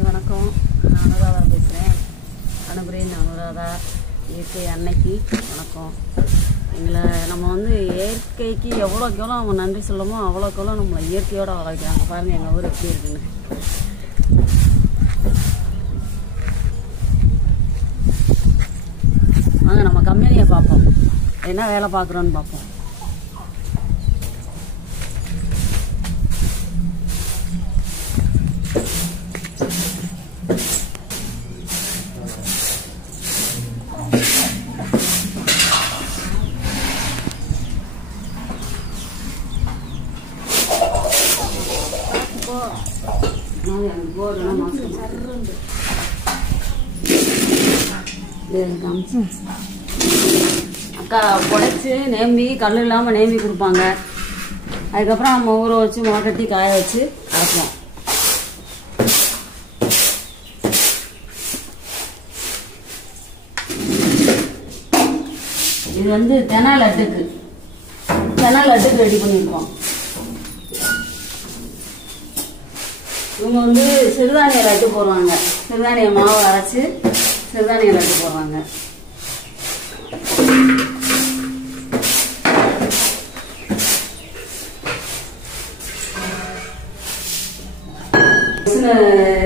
வணக்கம். அனுராதா பேசுகிறேன். அனுபுரின் அனுராதா இயற்கை அன்னைக்கு வணக்கம். எங்களை நம்ம வந்து இயற்கைக்கு எவ்வளோக்கு எவ்வளோ அவங்க நன்றி சொல்லமோ அவ்வளோக்கு எவ்வளோ நம்மளை இயற்கையோடு வளர்க்குறாங்க. பாருங்கள் எங்கள் ஊர் எப்படி இருக்குன்னு. வாங்க நம்ம கம்பெனியை பார்ப்போம், என்ன வேலை பார்க்குறோன்னு பார்ப்போம். அக்கா புடைச்சி நேம்பி கல் இல்லாமல் நேம்பி கொடுப்பாங்க. அதுக்கப்புறம் நம்ம ஊற வச்சு முளைக்கட்டி காய வச்சு அரைப்போம். இது வந்து தெனா லட்டுக்கு ரெடி பண்ணியிருக்கோம். இவங்க வந்து சிறுதானிய லட்டு போடுவாங்க. சிறுதானிய மாவு அரைச்சி சிறுதானிய லட்டு போடுவாங்க.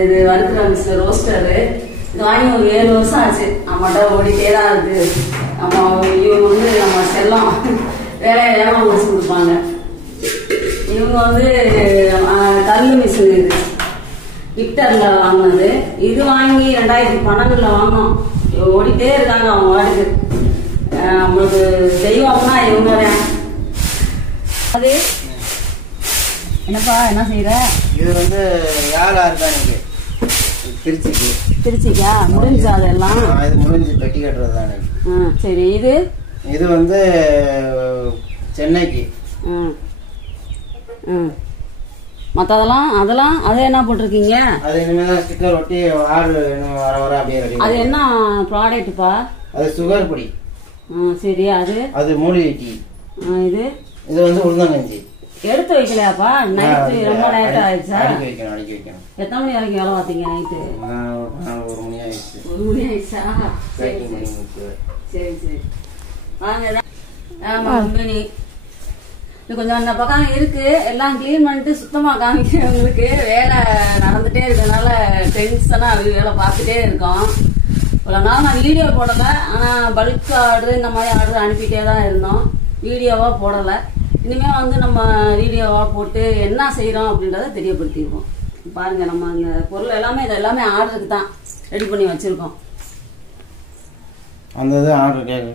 இது வறுக்கிற மிஷின் ரோஸ்டரு. இது வாங்கி ஒரு 7 வருஷம் ஆச்சு. நம்மகிட்ட ஓடிட்டே தான் இருக்கு. இவங்க வந்து நம்ம செல்லம் வேலையெல்லாம் முடிச்சு கொடுப்பாங்க. இவங்க வந்து கல் மிஷின் இது விக்டர்ல வாங்கினது. இது வாங்கி 2012 வாங்கினோம். ஓடிட்டே இருக்காங்க அவங்க வாட்டுக்கு. நம்மளுக்கு தெய்வம்னா இவங்க தான். அது என்னப்பா என்ன செய்யற? இது வந்து யார் ஆர்கானிக் திருச்சிக்கா முடிஞ்சா அதெல்லாம்? இது முடிஞ்சு பெட்டி கட்டுறது தானே. சரி. இது வந்து சென்னைக்கு. மற்றதெல்லாம் அது என்ன போட்டிருக்கீங்க? அது இனிமேல் ஸ்டிக்கர் ஒட்டி ஆர்டர் வர அப்படியே ரெடி. அது என்ன ப்ராடக்ட்ப்பா? அது சுகர் பொடி. சரி. அது மூலிகை டீ. இது வந்து உளுந்தங்கஞ்சி. எடுத்து வைக்கலையாப்பா? நைட்டு ரொம்ப லேட் ஆயிடுச்சா? அடிக்க வைக்கணும். எத்தனை மணி வரைக்கும் வேலை பார்த்தீங்க? நைட்டு 1 மணி ஆயிடுச்சு. 1 மணி ஆயிடுச்சா? சரி சரி. வாங்க. ஆமா கம்பெனி இது கொஞ்சம் அந்த பக்கம் இருக்கு. எல்லாம் கிளீன் பண்ணிட்டு சுத்தமா காமிக்கிறவங்களுக்கு வேலை நடந்துட்டே இருக்கனால டென்ஷனா வேலை பார்த்துட்டே இருக்கோம். இவ்வளோ நாள் நான் வீடியோ போடலை. ஆனால் பல்க் ஆர்டர் இந்த மாதிரி ஆர்டர் அனுப்பிட்டே தான் இருந்தோம். வீடியோவா போடலை. இனிமேல் வந்து நம்ம வீடியோவா போட்டு என்ன செய்கிறோம் அப்படின்றத தெரியப்படுத்திடுவோம். பாருங்க நம்ம அந்த பொருள் எல்லாமே இது எல்லாமே ஆர்டருக்கு தான் ரெடி பண்ணி வச்சிருக்கோம். அந்த இது ஆர்டர் கேட்கு.